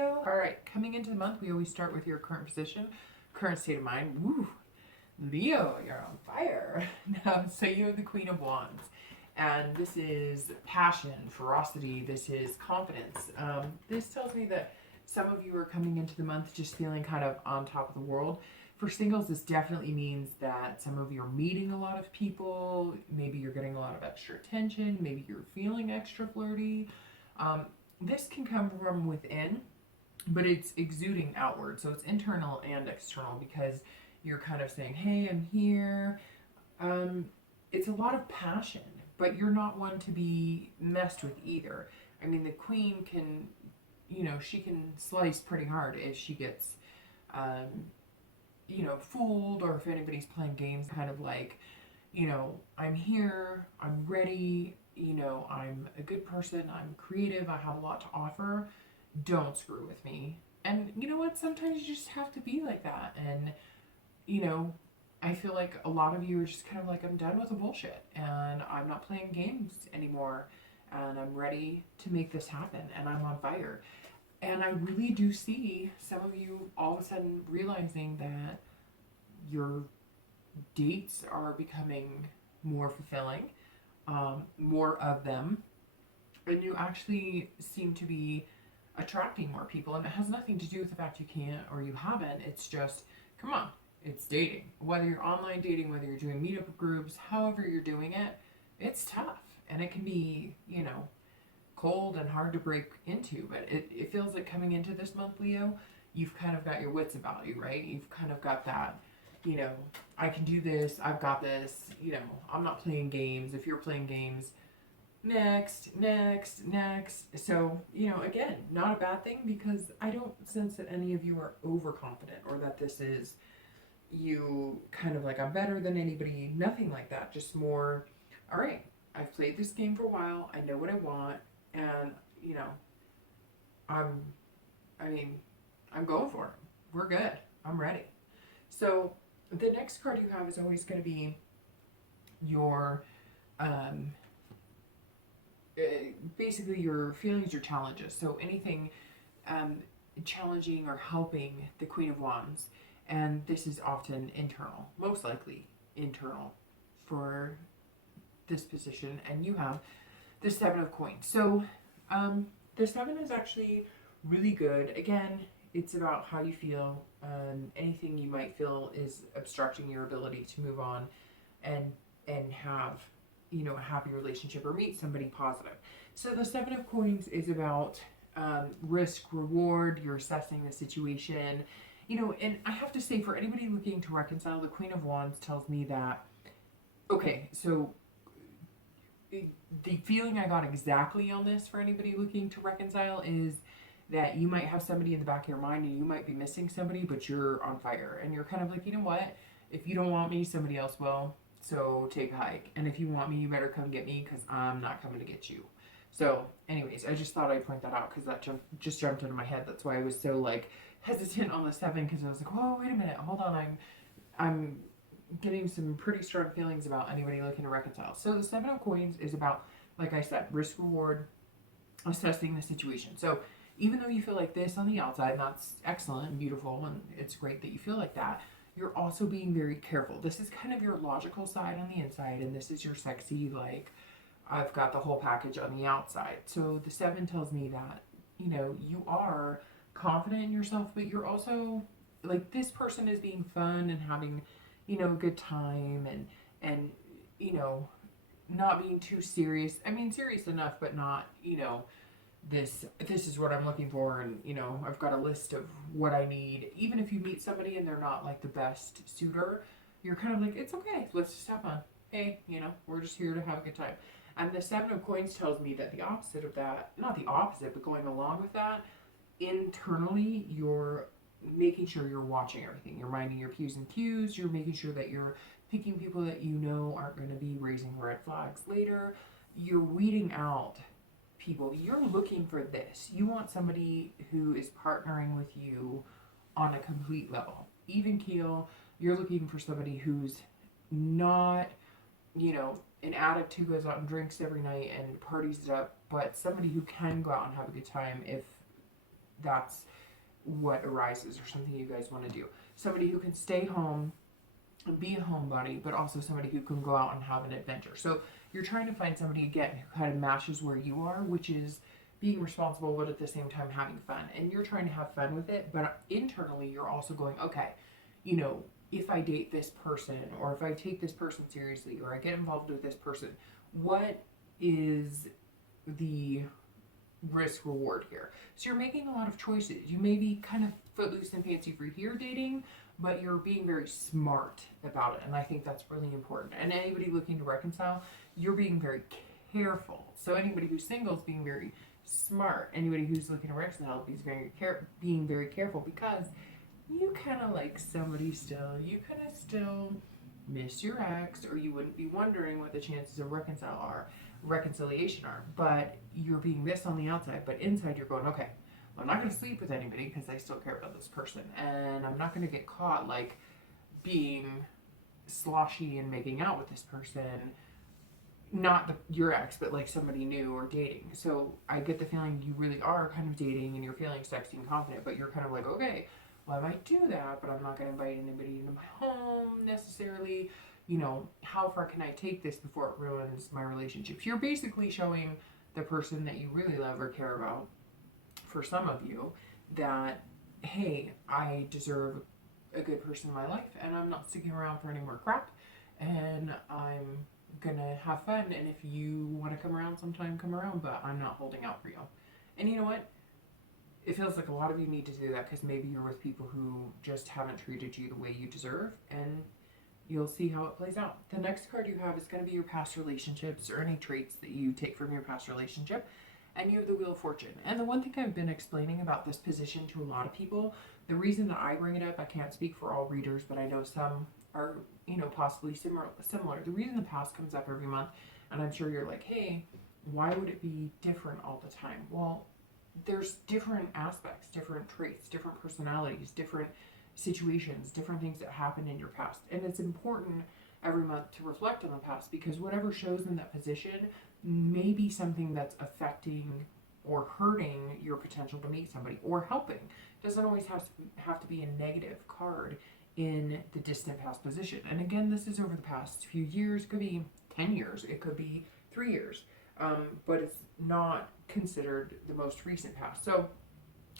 Leo. All right, coming into the month, we always start with your current position, current state of mind. Woo, Leo, you're on fire. Now, so you have the Queen of Wands, and this is passion, ferocity. This is confidence. This tells me that some of you are coming into the month just feeling kind of on top of the world. For singles, this definitely means that some of you are meeting a lot of people. Maybe you're getting a lot of extra attention. Maybe you're feeling extra flirty. This can come from within, but it's exuding outward. So it's internal and external because you're kind of saying, hey, I'm here. It's a lot of passion, but you're not one to be messed with either. I mean, the queen can, she can slice pretty hard if she gets, fooled, or if anybody's playing games kind of like, I'm here, I'm ready, I'm a good person, I'm creative, I have a lot to offer. Don't screw with me. And you know what? Sometimes you just have to be like that. And, I feel like a lot of you are just kind of like, I'm done with the bullshit and I'm not playing games anymore and I'm ready to make this happen and I'm on fire. And I really do see some of you all of a sudden realizing that your dates are becoming more fulfilling, more of them, and you actually seem to be attracting more people. And it has nothing to do with the fact you can't or you haven't. It's just, come on, it's dating. Whether you're online dating, whether you're doing meetup groups, however you're doing it, it's tough. And it can be, cold and hard to break into. But it feels like coming into this month, Leo, you've kind of got your wits about you, right? You've kind of got that, I can do this, I've got this, I'm not playing games. If you're playing games, next. So, again, not a bad thing, because I don't sense that any of you are overconfident or that this is you kind of like, I'm better than anybody. Nothing like that. Just more, all right, I've played this game for a while, I know what I want, and, I'm going for it. We're good. I'm ready. So the next card you have is always going to be your, basically your feelings, your challenges. So anything challenging or helping the Queen of Wands. And this is often internal, most likely internal for this position. And you have the Seven of Coins. So the Seven is actually really good. Again, it's about how you feel. Anything you might feel is obstructing your ability to move on and have, a happy relationship or meet somebody positive. So the Seven of Coins is about risk, reward. You're assessing the situation, and I have to say, for anybody looking to reconcile, the Queen of Wands tells me that, okay, so the feeling I got exactly on this for anybody looking to reconcile is that you might have somebody in the back of your mind and you might be missing somebody, but you're on fire and you're kind of like, you know what? If you don't want me, somebody else will. So take a hike. And if you want me, you better come get me, because I'm not coming to get you. So anyways, I just thought I'd point that out because that just jumped into my head. That's why I was so like hesitant on the Seven, because I was like, oh, wait a minute, hold on. I'm getting some pretty strong feelings about anybody looking to reconcile. So the Seven of Coins is about, like I said, risk, reward, assessing the situation. So even though you feel like this on the outside, and that's excellent and beautiful, and it's great that you feel like that, you're also being very careful. This is kind of your logical side on the inside, and this is your sexy, like, I've got the whole package on the outside. So the Seven tells me that, you are confident in yourself, but you're also, like, this person is being fun and having, a good time, and not being too serious. I mean, serious enough, but not, this is what I'm looking for, and I've got a list of what I need. Even if you meet somebody and they're not like the best suitor, you're kind of like, it's okay, let's just have fun. Hey, we're just here to have a good time. And the Seven of Coins tells me that the opposite of that, not the opposite, but going along with that, internally you're making sure you're watching everything. You're minding your P's and Q's. You're making sure that you're picking people that aren't going to be raising red flags later. You're weeding out people. You're looking for this. You want somebody who is partnering with you on a complete level. Even keel. You're looking for somebody who's not, an addict who goes out and drinks every night and parties it up, but somebody who can go out and have a good time if that's what arises, or something you guys want to do. Somebody who can stay home and be a homebody, but also somebody who can go out and have an adventure. So you're trying to find somebody, again, who kind of matches where you are, which is being responsible, but at the same time having fun. And you're trying to have fun with it, but internally you're also going, okay, you know, if I date this person, or if I take this person seriously, or I get involved with this person, what is the risk reward here? So you're making a lot of choices. You may be kind of footloose and fancy free here dating, but you're being very smart about it. And I think that's really important. And anybody looking to reconcile, you're being very careful. So anybody who's single is being very smart. Anybody who's looking to reconcile is being very careful, because you kind of like somebody still. You kind of still miss your ex, or you wouldn't be wondering what the chances of reconciliation are. But you're being this on the outside, but inside you're going, okay, I'm not going to sleep with anybody because I still care about this person, and I'm not going to get caught like being sloshy and making out with this person, not your ex, but like somebody new or dating. So I get the feeling you really are kind of dating and you're feeling sexy and confident, but you're kind of like, okay, well, I might do that, but I'm not going to invite anybody into my home necessarily. You know, how far can I take this before it ruins my relationships? You're basically showing the person that you really love or care about, for some of you, that, hey, I deserve a good person in my life, and I'm not sticking around for any more crap, and I'm gonna have fun, and if you want to come around sometime, come around, but I'm not holding out for you. And you know what? It feels like a lot of you need to do that, because maybe you're with people who just haven't treated you the way you deserve, and you'll see how it plays out. The next card you have is going to be your past relationships, or any traits that you take from your past relationship. And you have the Wheel of Fortune. And the one thing I've been explaining about this position to a lot of people, the reason that I bring it up, I can't speak for all readers, but I know some are, you know, possibly similar. The reason the past comes up every month, and I'm sure you're like, hey, why would it be different all the time? Well, there's different aspects, different traits, different personalities, different situations, different things that happen in your past. And it's important every month to reflect on the past, because whatever shows in that position may be something that's affecting or hurting your potential to meet somebody, or helping. It doesn't always have to be a negative card in the distant past position. And again, this is over the past few years. It could be 10 years. It could be 3 years. But it's not considered the most recent past. So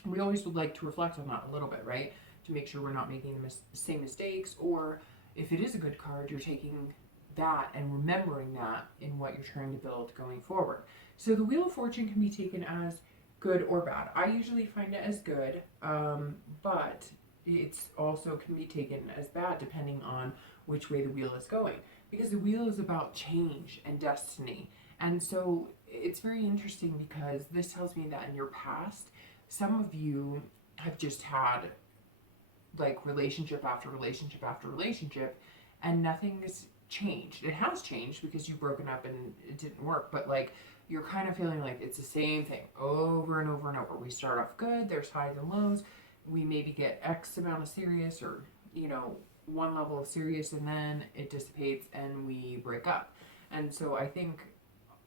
we always would like to reflect on that a little bit, right? To make sure we're not making the same mistakes, or if it is a good card, you're taking that and remembering that in what you're trying to build going forward. So the Wheel of Fortune can be taken as good or bad. I usually find it as good, but it's also can be taken as bad depending on which way the wheel is going, because the wheel is about change and destiny. And so it's very interesting, because this tells me that in your past, some of you have just had like relationship after relationship after relationship, and nothing has changed. It has changed because you've broken up and it didn't work, but like you're kind of feeling like it's the same thing over and over and over. We start off good, there's highs and lows, we maybe get X amount of serious, or you know, one level of serious, and then it dissipates and we break up. And so I think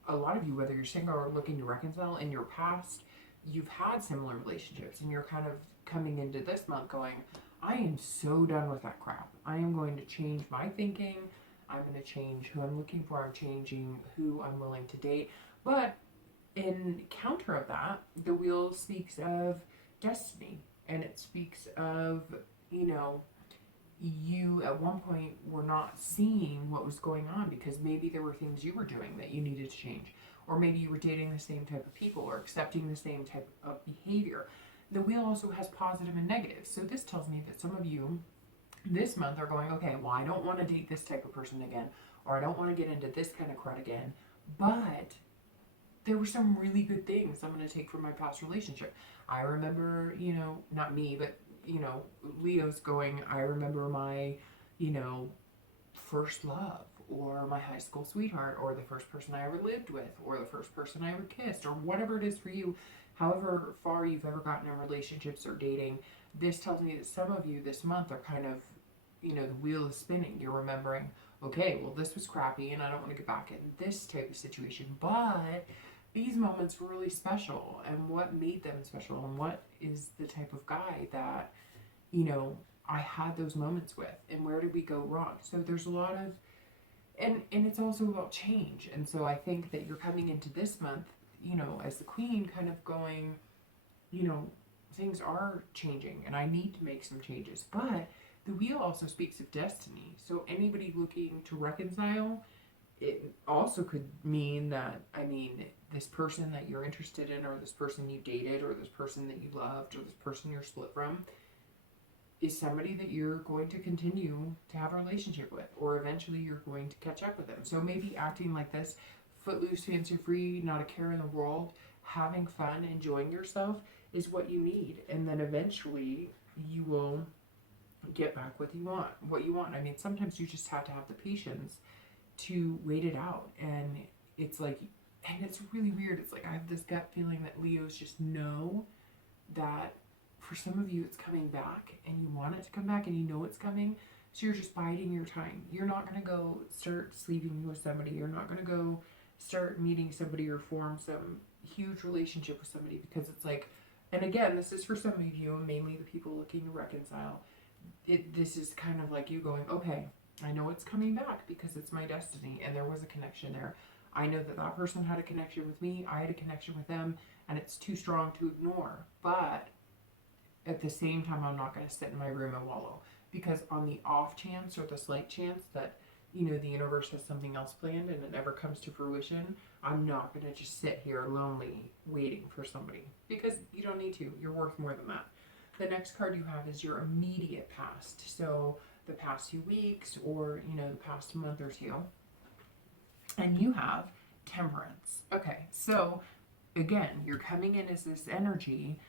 a lot of you, whether you're single or looking to reconcile, in your past you've had similar relationships, and you're kind of coming into this month going, I am so done with that crap. I am going to change my thinking. I'm going to change who I'm looking for. I'm changing who I'm willing to date. But in counter of that, the wheel speaks of destiny, and it speaks of, you know, you at one point were not seeing what was going on, because maybe there were things you were doing that you needed to change, or maybe you were dating the same type of people or accepting the same type of behavior. The wheel also has positive and negative. So this tells me that some of you this month are going, okay, well, I don't want to date this type of person again, or I don't want to get into this kind of crud again, but there were some really good things I'm going to take from my past relationship. I remember, you know, not me, but, you know, Leo's going, I remember my, you know, first love, or my high school sweetheart, or the first person I ever lived with, or the first person I ever kissed, or whatever it is for you. However far you've ever gotten in relationships or dating, this tells me that some of you this month are kind of, you know, the wheel is spinning. You're remembering, okay, well, this was crappy and I don't want to get back in this type of situation, but these moments were really special, and what made them special, and what is the type of guy that, you know, I had those moments with, and where did we go wrong? So there's a lot of, and it's also about change. And so I think that you're coming into this month, you know, as the queen, kind of going, you know, things are changing and I need to make some changes. But the wheel also speaks of destiny. So anybody looking to reconcile, it also could mean that, I mean, this person that you're interested in, or this person you dated, or this person that you loved, or this person you're split from, is somebody that you're going to continue to have a relationship with, or eventually you're going to catch up with them. So maybe acting like this, footloose, fancy free, not a care in the world, having fun, enjoying yourself is what you need. And then eventually you will get back what you want. I mean, sometimes you just have to have the patience to wait it out. And it's like, and it's really weird. It's like I have this gut feeling that Leos just know that for some of you it's coming back, and you want it to come back, and you know it's coming. So you're just biding your time. You're not going to go start sleeping with somebody. You're not going to go start meeting somebody or form some huge relationship with somebody, because it's like, and again, this is for some of you, mainly the people looking to reconcile. This is kind of like you going, okay, I know it's coming back because it's my destiny, and there was a connection there. I know that that person had a connection with me. I had a connection with them, and it's too strong to ignore. But at the same time, I'm not going to sit in my room and wallow, because on the off chance or the slight chance that, you know, the universe has something else planned and it never comes to fruition, I'm not going to just sit here lonely waiting for somebody, because you don't need to. You're worth more than that. The next card you have is your immediate past. So the past few weeks, or, you know, the past month or two. And you have Temperance. Okay, so again, you're coming in as this energy,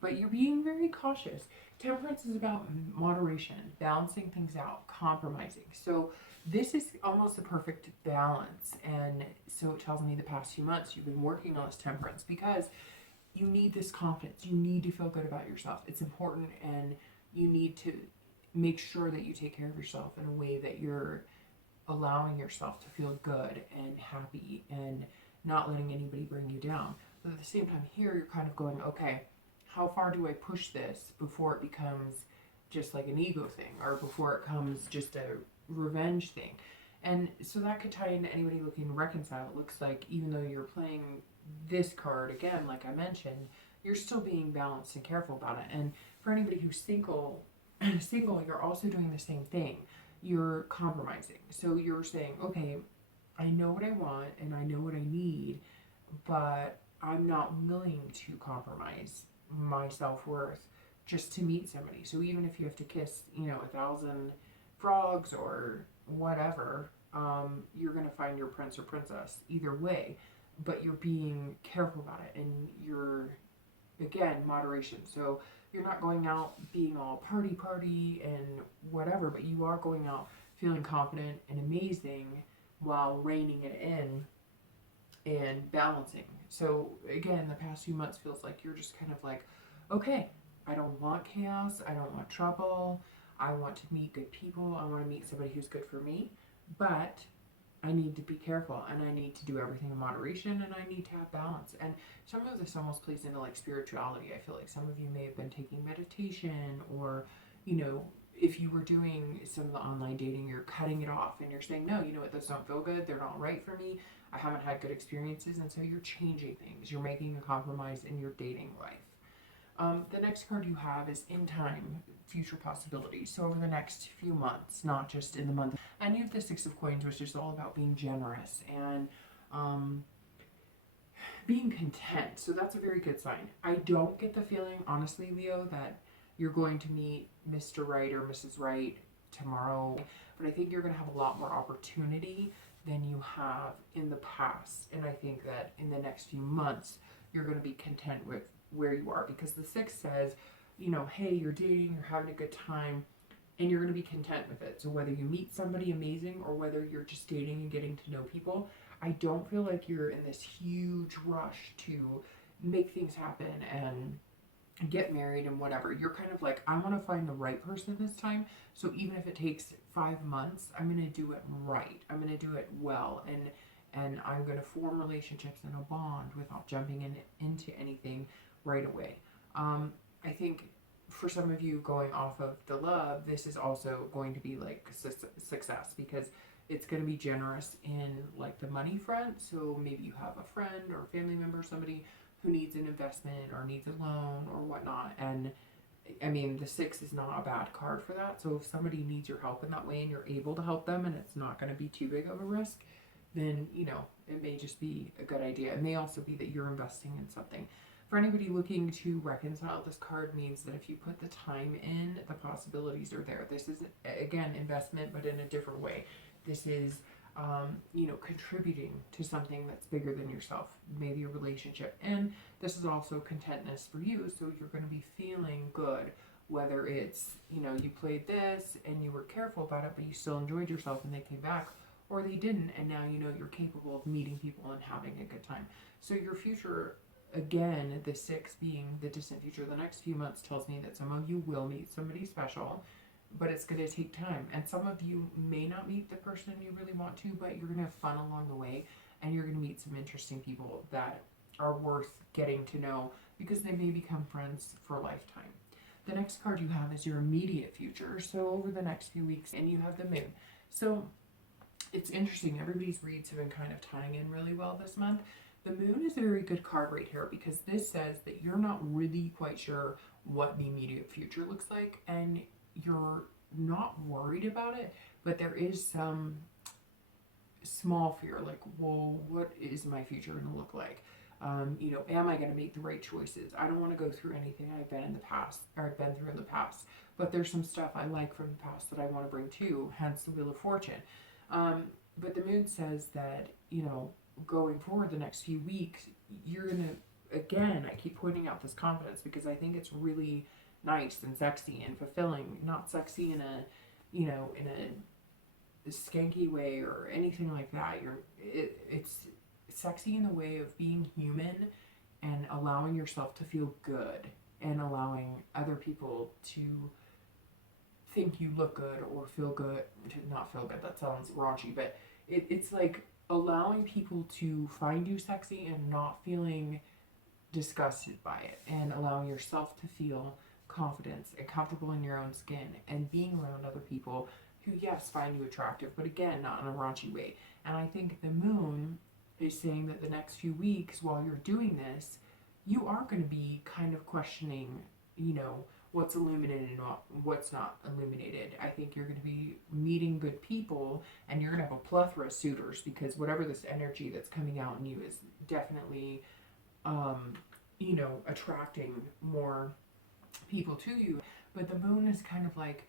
but you're being very cautious. Temperance is about moderation, balancing things out, compromising. So this is almost the perfect balance. And so it tells me the past few months you've been working on this temperance, because you need this confidence. You need to feel good about yourself. It's important, and you need to make sure that you take care of yourself in a way that you're allowing yourself to feel good and happy, and not letting anybody bring you down. But at the same time here, you're kind of going, okay, how far do I push this before it becomes just like an ego thing, or before it comes just a revenge thing? And so that could tie into anybody looking to reconcile. It looks like even though you're playing this card, again, like I mentioned, you're still being balanced and careful about it. And for anybody who's single, you're also doing the same thing. You're compromising. So you're saying, okay, I know what I want and I know what I need, but I'm not willing to compromise my self-worth just to meet somebody. So even if you have to kiss, you know, 1,000 frogs or whatever, you're going to find your prince or princess either way, but you're being careful about it, and you're, again, moderation. So you're not going out being all party and whatever, but you are going out feeling confident and amazing while reining it in and balancing. So again, the past few months feels like you're just kind of like, okay, I don't want chaos. I don't want trouble. I want to meet good people. I want to meet somebody who's good for me, but I need to be careful, and I need to do everything in moderation, and I need to have balance. And some of this almost plays into like spirituality. I feel like some of you may have been taking meditation, or, you know, if you were doing some of the online dating, you're cutting it off and you're saying, no, you know what, those don't feel good. They're not right for me. I haven't had good experiences. And so you're changing things. You're making a compromise in your dating life. The next card you have is in time, future possibilities. So over the next few months, not just in the month. And you have the Six of Coins, which is all about being generous and being content. So that's a very good sign. I don't get the feeling, honestly, Leo, that you're going to meet Mr. Right or Mrs. Right tomorrow, but I think you're going to have a lot more opportunity than you have in the past. And I think that in the next few months, you're going to be content with where you are, because the Six says, you know, hey, you're dating, you're having a good time, and you're going to be content with it. So whether you meet somebody amazing or whether you're just dating and getting to know people, I don't feel like you're in this huge rush to make things happen and get married and whatever. You're kind of like, I want to find the right person this time. So even if it takes 5 months, I'm going to do it right. I'm going to do it well. And I'm going to form relationships and a bond without jumping into anything right away. I think for some of you going off of the love, this is also going to be like success, because it's going to be generous in like the money front. So maybe you have a friend or a family member, somebody who needs an investment or needs a loan or whatnot. And I mean, the 6 is not a bad card for that. So if somebody needs your help in that way and you're able to help them and it's not going to be too big of a risk, then, you know, it may just be a good idea. It may also be that you're investing in something. For anybody looking to reconcile, this card means that if you put the time in, the possibilities are there. This is, again, investment, but in a different way. This is, you know, contributing to something that's bigger than yourself, maybe a relationship. And this is also contentness for you. So you're going to be feeling good, whether it's, you know, you played this and you were careful about it, but you still enjoyed yourself and they came back, or they didn't. And now, you know, you're capable of meeting people and having a good time. So your future, again, the 6 being the distant future, the next few months tells me that some of you will meet somebody special, but it's going to take time. And some of you may not meet the person you really want to, but you're going to have fun along the way, and you're going to meet some interesting people that are worth getting to know, because they may become friends for a lifetime. The next card you have is your immediate future. So over the next few weeks, and you have the moon. So it's interesting. Everybody's reads have been kind of tying in really well this month. The moon is a very good card right here, because this says that you're not really quite sure what the immediate future looks like, and you're not worried about it, but there is some small fear, like, well, what is my future going to look like? You know, am I going to make the right choices? I don't want to go through anything I've been through in the past, but there's some stuff I like from the past that I want to bring too, hence the Wheel of Fortune. But the moon says that, you know, going forward the next few weeks, you're going to, again, I keep pointing out this confidence, because I think it's really nice and sexy and fulfilling. Not sexy in a, you know, in a skanky way or anything like that. It's sexy in the way of being human and allowing yourself to feel good and allowing other people to think you look good or feel good, to not feel good, that sounds raunchy, but it's like allowing people to find you sexy and not feeling disgusted by it, and allowing yourself to feel confidence and comfortable in your own skin, and being around other people who, yes, find you attractive, but again, not in a raunchy way. And I think the moon is saying that the next few weeks while you're doing this, you are going to be kind of questioning, you know, what's illuminated and what's not illuminated. I think you're going to be meeting good people, and you're going to have a plethora of suitors, because whatever this energy that's coming out in you is definitely, you know, attracting more people to you. But the moon is kind of like,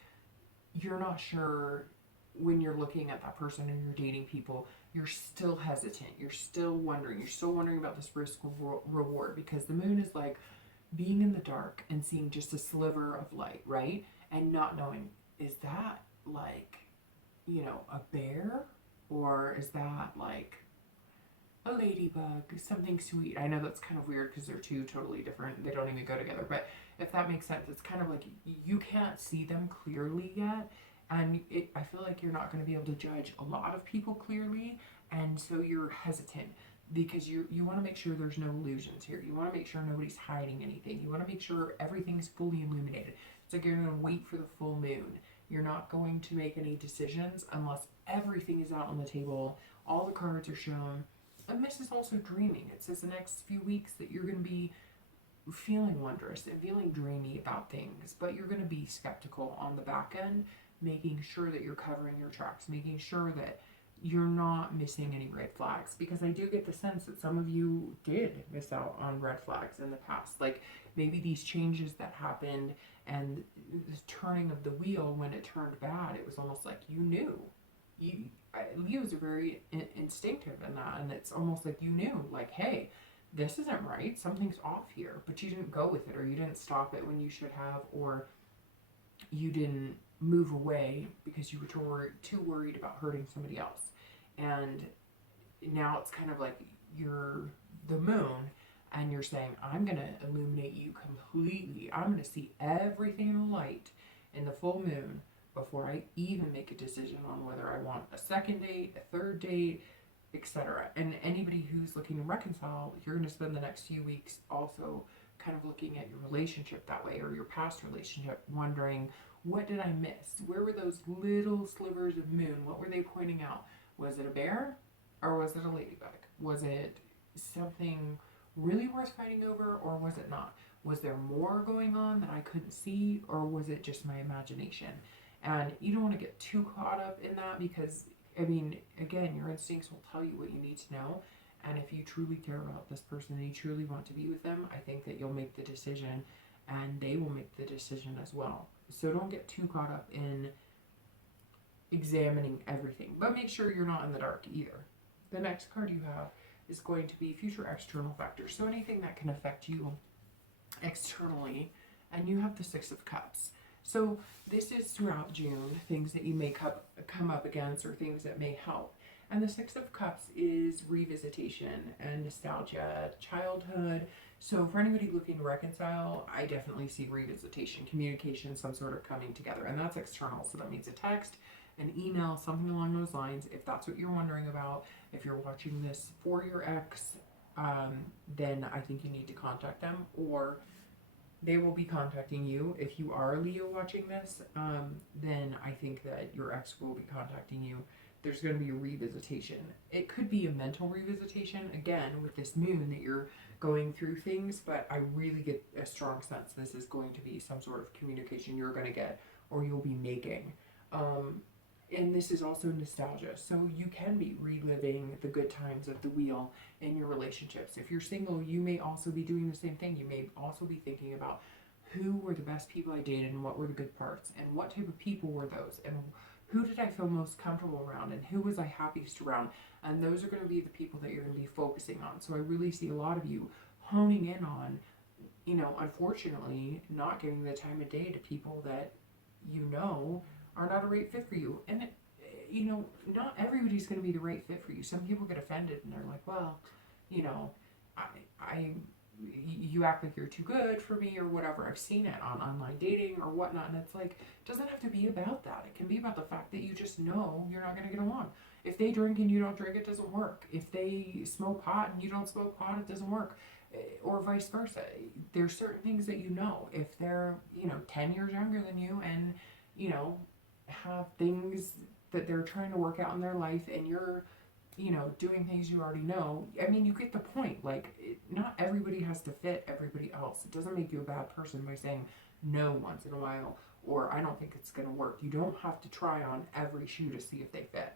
you're not sure when you're looking at that person and you're dating people, you're still hesitant, you're still wondering about this risk reward, because the moon is like being in the dark and seeing just a sliver of light, right? And not knowing, is that like, you know, a bear, or is that like a ladybug, something sweet? I know that's kind of weird because they're two totally different, they don't even go together, but if that makes sense, it's kind of like you can't see them clearly yet, and I feel like you're not going to be able to judge a lot of people clearly, and so you're hesitant, because you want to make sure there's no illusions here. You want to make sure nobody's hiding anything. You want to make sure everything's fully illuminated. It's like you're going to wait for the full moon. You're not going to make any decisions unless everything is out on the table, all the cards are shown. And this is also dreaming. It says the next few weeks that you're going to be feeling wondrous and feeling dreamy about things, but you're going to be skeptical on the back end, making sure that you're covering your tracks, making sure that you're not missing any red flags, because I do get the sense that some of you did miss out on red flags in the past. Like maybe these changes that happened and the turning of the wheel, when it turned bad, it was almost like you knew. Leos are very instinctive in that, and it's almost like you knew, like, hey, this isn't right, something's off here, but you didn't go with it, or you didn't stop it when you should have, or you didn't move away because you were too worried about hurting somebody else. And now it's kind of like you're the moon, and you're saying, I'm going to illuminate you completely. I'm going to see everything in the light in the full moon before I even make a decision on whether I want a second date, a third date, etc. And anybody who's looking to reconcile, you're going to spend the next few weeks also kind of looking at your relationship that way, or your past relationship, wondering, what did I miss? Where were those little slivers of moon? What were they pointing out? Was it a bear or was it a ladybug? Was it something really worth fighting over, or was it not? Was there more going on that I couldn't see, or was it just my imagination? And you don't want to get too caught up in that, because, I mean, again, your instincts will tell you what you need to know. And if you truly care about this person and you truly want to be with them, I think that you'll make the decision and they will make the decision as well. So don't get too caught up in examining everything, but make sure you're not in the dark either. The next card you have is going to be future external factors. So anything that can affect you externally, and you have the Six of Cups. So this is throughout June, things that you may come up against, or things that may help. And the Six of Cups is revisitation and nostalgia, childhood. So for anybody looking to reconcile, I definitely see revisitation, communication, some sort of coming together. And that's external. So that means a text, an email, something along those lines. If that's what you're wondering about, if you're watching this for your ex, then I think you need to contact them, or they will be contacting you. If you are Leo watching this, then I think that your ex will be contacting you. There's going to be a revisitation. It could be a mental revisitation, again, with this moon, that you're going through things, but I really get a strong sense this is going to be some sort of communication you're going to get, or you'll be making. And this is also nostalgia. So you can be reliving the good times of the wheel in your relationships. If you're single, you may also be doing the same thing. You may also be thinking about, who were the best people I dated, and what were the good parts, and what type of people were those, and who did I feel most comfortable around, and who was I happiest around. And those are going to be the people that you're going to be focusing on. So I really see a lot of you honing in on, unfortunately, not giving the time of day to people that are not a right fit for you. And not everybody's going to be the right fit for you. Some people get offended and they're like, well, you act like you're too good for me, or whatever. I've seen it on online dating or whatnot, and it's like, it doesn't have to be about that. It can be about the fact that you just know you're not going to get along. If they drink and you don't drink, it doesn't work. If they smoke pot and you don't smoke pot, it doesn't work. Or vice versa. There's certain things that if they're 10 years younger than you, and have things that they're trying to work out in their life, and you're doing things you already know. I mean, you get the point. Like, not everybody has to fit everybody else. It doesn't make you a bad person by saying no once in a while, or I don't think it's going to work. You don't have to try on every shoe to see if they fit.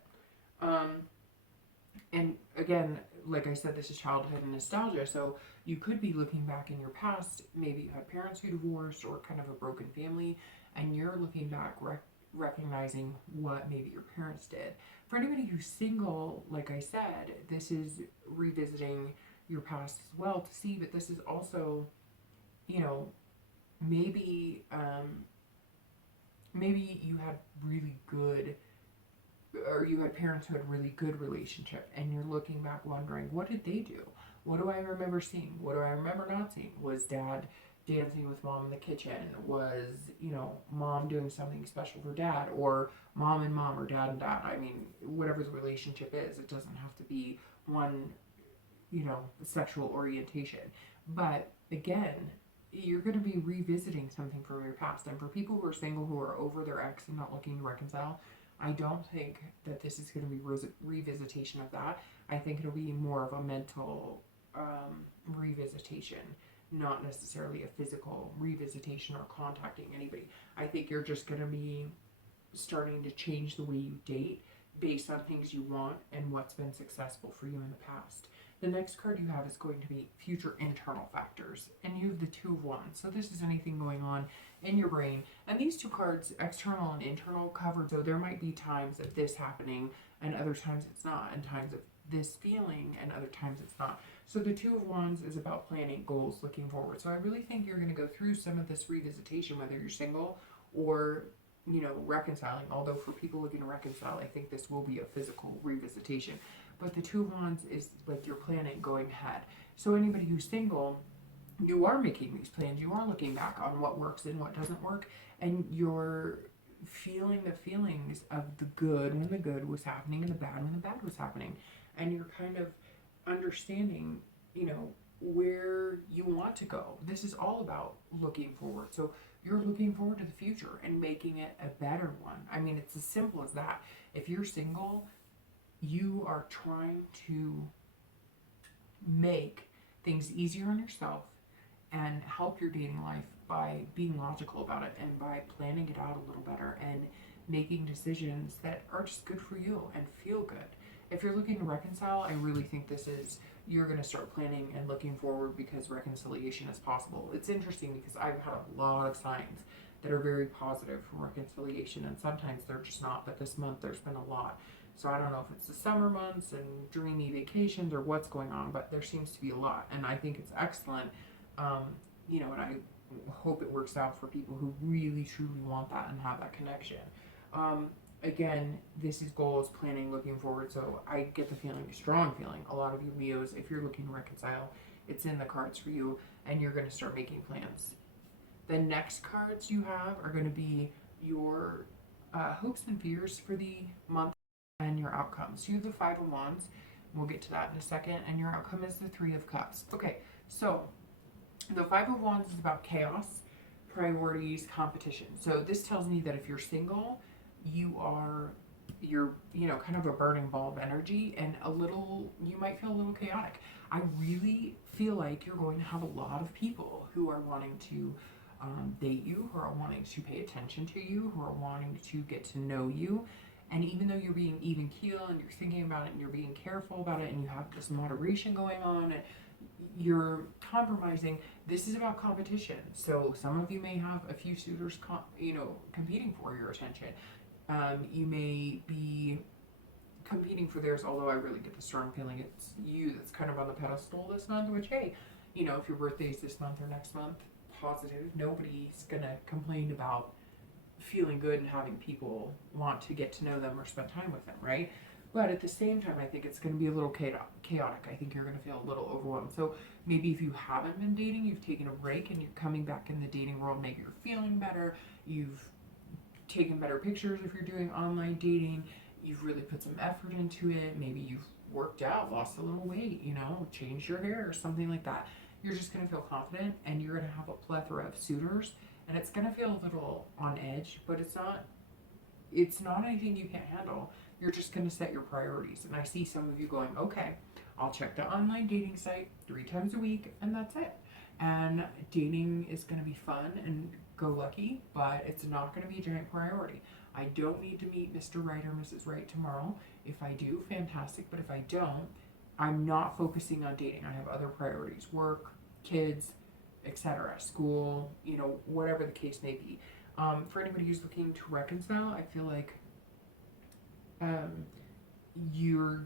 And again, like I said, this is childhood and nostalgia. So you could be looking back in your past. Maybe you had parents who divorced, or kind of a broken family, and you're looking back, recognizing what maybe your parents did. For anybody who's single, like I said, this is revisiting your past as well to see, but this is also, maybe you had really good, or you had parents who had really good relationship, and you're looking back wondering, what did they do? What do I remember seeing? What do I remember not seeing? Was dad dancing with mom in the kitchen? Was, mom doing something special for dad, or mom and mom, or dad and dad? I mean, whatever the relationship is, it doesn't have to be one, sexual orientation. But again, you're going to be revisiting something from your past. And for people who are single, who are over their ex and not looking to reconcile, I don't think that this is going to be revisitation of that. I think it'll be more of a mental revisitation, not necessarily a physical revisitation or contacting anybody. I think you're just going to be starting to change the way you date based on things you want and what's been successful for you in the past. The next card you have is going to be future internal factors, and you have the Two of Wands. So this is anything going on in your brain. And these two cards, external and internal, cover. So there might be times of this happening and other times it's not, and times of this feeling and other times it's not. So the Two of Wands is about planning goals, looking forward. So I really think you're going to go through some of this revisitation, whether you're single or reconciling. Although for people looking to reconcile, I think this will be a physical revisitation. But the Two of Wands is like you're planning going ahead. So anybody who's single, you are making these plans. You are looking back on what works and what doesn't work. And you're feeling the feelings of the good when the good was happening and the bad when the bad was happening. And you're kind of understanding, where you want to go. This is all about looking forward. So you're looking forward to the future and making it a better one. I mean, it's as simple as that. If you're single, you are trying to make things easier on yourself and help your dating life by being logical about it and by planning it out a little better and making decisions that are just good for you and feel good. If you're looking to reconcile, I really think this is, you're going to start planning and looking forward because reconciliation is possible. It's interesting because I've had a lot of signs that are very positive for reconciliation, and sometimes they're just not, but this month there's been a lot. So I don't know if it's the summer months and dreamy vacations or what's going on, but there seems to be a lot, and I think it's excellent. And I hope it works out for people who really truly want that and have that connection. Again, this is goals, planning, looking forward. So I get the feeling, strong feeling, a lot of you Leos, if you're looking to reconcile, it's in the cards for you, and you're going to start making plans. The next cards you have are going to be your hopes and fears for the month and your outcomes. So you have the Five of Wands. We'll get to that in a second. And your outcome is the Three of Cups. Okay, so the Five of Wands is about chaos, priorities, competition. So this tells me that if you're single, you're kind of a burning ball of energy, and you might feel a little chaotic. I really feel like you're going to have a lot of people who are wanting to date you, who are wanting to pay attention to you, who are wanting to get to know you. And even though you're being even keel and you're thinking about it and you're being careful about it and you have this moderation going on and you're compromising, this is about competition. So some of you may have a few suitors competing for your attention. You may be competing for theirs, although I really get the strong feeling it's you that's kind of on the pedestal this month, which, hey, if your birthday's this month or next month, positive. Nobody's going to complain about feeling good and having people want to get to know them or spend time with them, right? But at the same time, I think it's going to be a little chaotic. I think you're going to feel a little overwhelmed. So maybe if you haven't been dating, you've taken a break and you're coming back in the dating world, maybe you're feeling better. You've taken better pictures if you're doing online dating. You've really put some effort into it. Maybe you've worked out, lost a little weight, changed your hair or something like that. You're just going to feel confident and you're going to have a plethora of suitors, and it's going to feel a little on edge, but it's not anything you can't handle. You're just going to set your priorities. And I see some of you going, okay, I'll check the online dating site 3 times a week and that's it. And dating is going to be fun and go lucky, but it's not going to be a giant priority. I don't need to meet Mr. Right or Mrs. Right tomorrow. If I do, fantastic. But if I don't, I'm not focusing on dating. I have other priorities: work, kids, etc., school, whatever the case may be. For anybody who's looking to reconcile, I feel like you're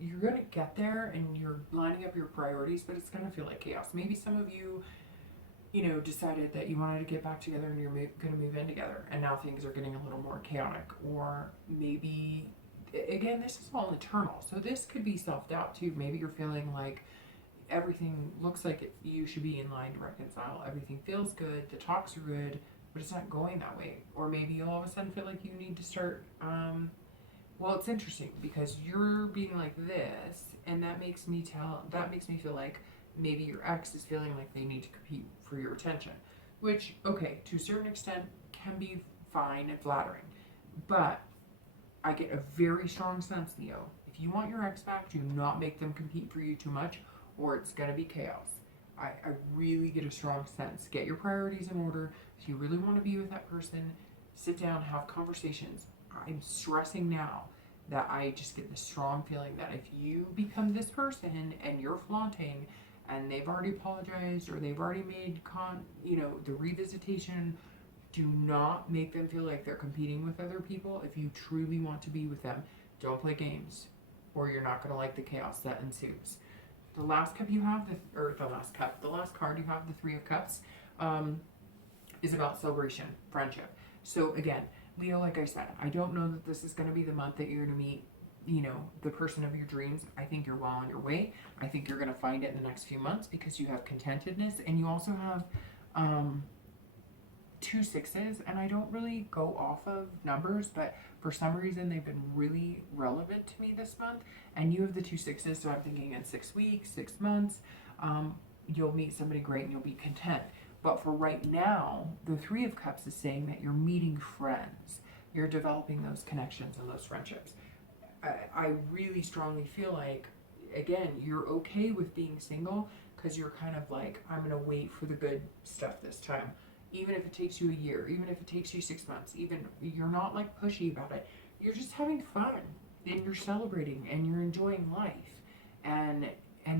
going to get there and you're lining up your priorities, but it's going to feel like chaos. Maybe some of you, decided that you wanted to get back together and you're going to move in together, and now things are getting a little more chaotic. Or maybe, again, this is all internal. So this could be self-doubt too. Maybe you're feeling like everything looks like you should be in line to reconcile. Everything feels good. The talks are good, but it's not going that way. Or maybe you'll all of a sudden feel like you need to start, well, it's interesting because you're being like this, and that makes me feel like maybe your ex is feeling like they need to compete for your attention, which, okay, to a certain extent can be fine and flattering. But I get a very strong sense, Leo, if you want your ex back, do not make them compete for you too much, or it's going to be chaos. I really get a strong sense. Get your priorities in order. If you really want to be with that person, sit down, have conversations. I'm stressing now that I just get this strong feeling that if you become this person and you're flaunting and they've already apologized or they've already made the revisitation, do not make them feel like they're competing with other people. If you truly want to be with them, don't play games, or you're not going to like the chaos that ensues. The last card you have, the last card you have, the Three of Cups, is about celebration, friendship. So again, Leo, like I said, I don't know that this is going to be the month that you're going to meet, the person of your dreams. I think you're well on your way. I think you're going to find it in the next few months because you have contentedness, and you also have 2 6s, and I don't really go off of numbers, but for some reason they've been really relevant to me this month. And you have the 2 6s, so I'm thinking in 6 weeks, 6 months. You'll meet somebody great and you'll be content. But for right now, the Three of Cups is saying that you're meeting friends. You're developing those connections and those friendships. I really strongly feel like, again, you're okay with being single because you're kind of like, I'm going to wait for the good stuff this time. Even if it takes you a year, even if it takes you 6 months, even you're not like pushy about it. You're just having fun and you're celebrating and you're enjoying life. And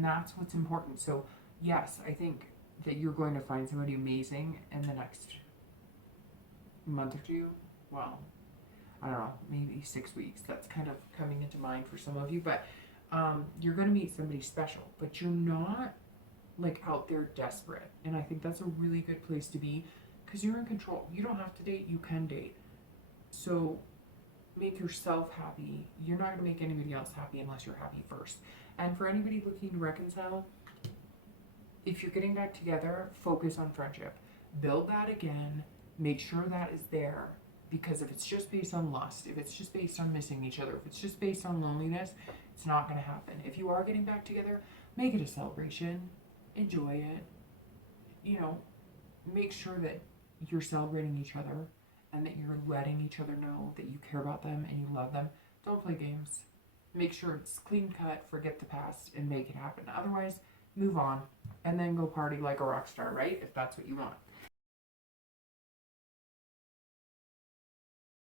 that's what's important. So yes, I think that you're going to find somebody amazing in the next month or two. Well, I don't know, maybe 6 weeks. That's kind of coming into mind for some of you. But you're going to meet somebody special, but you're not like out there desperate. And I think that's a really good place to be because you're in control. You don't have to date, you can date. So make yourself happy. You're not going to make anybody else happy unless you're happy first. And for anybody looking to reconcile, if you're getting back together, focus on friendship. Build that again. Make sure that is there. Because if it's just based on lust, if it's just based on missing each other, if it's just based on loneliness, it's not going to happen. If you are getting back together, make it a celebration. Enjoy it. You know, make sure that you're celebrating each other and that you're letting each other know that you care about them and you love them. Don't play games. Make sure it's clean cut, forget the past, and make it happen. Otherwise, move on and then go party like a rock star, right? If that's what you want.